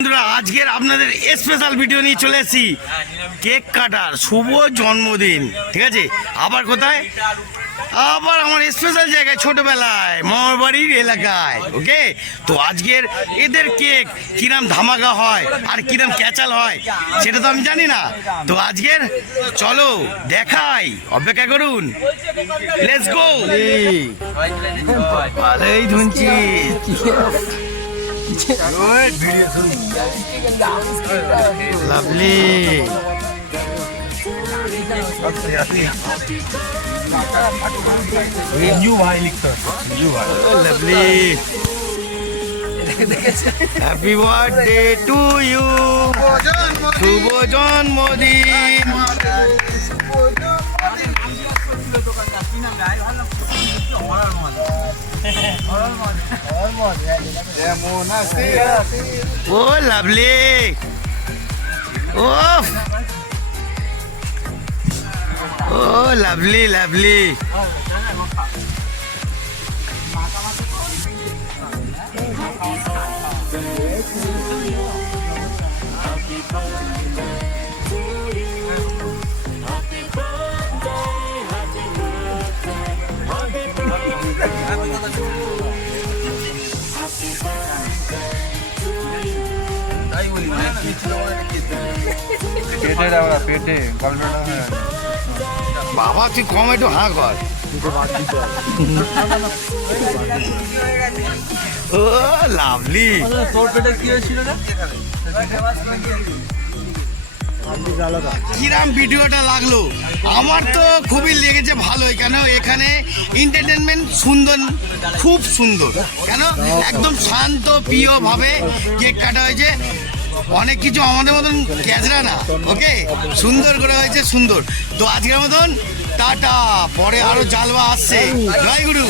বন্ধুরা আজকের আপনাদের স্পেশাল ভিডিও নিয়ে চলে এসেছি কেক কাটার শুভ জন্মদিন। ঠিক আছে, আবার কোথায়? আবার আমার স্পেশাল জায়গায়, ছোটবেলায় মামার বাড়ির এলাকায়। ওকে, তো আজকের এদের কেক কিরাম ধামাকা হয় আর কিরাম ক্যাচাল হয় সেটা তো আমি জানি না। তো আজকের চলো দেখাই, অপেক্ষা করুন, লেটস গো। ভালোই ধুনছি। লাভলি रिंजू भाई लिखता है रिंजू भाई lovely happy birthday to you, শুভ জন্মদিন। ও লাভলি, ও ও লাভলি লাভলি। पेटे डावरा पेटे गलबेड़ा है বাবা তুই কম একটু হাঁ কর। ও লাভলি, তোর পেটে কি হয়েছিল রে কিরাম ভিডিওটা লাগলো? আমার তো খুবই লেগেছে ভালোই, কেন এখানে এন্টারটেনমেন্ট সুন্দর, খুব সুন্দর। কেন একদম শান্ত প্রিয় ভাবে কেক কাটা হয়েছে, অনেক কিছু আমাদের মতন ক্যাচরা না। ওকে, সুন্দর করে হয়েছে, সুন্দর। তো আজকের মতন টাটা, পরে আরো জালবা আসছে। জয় গুরু।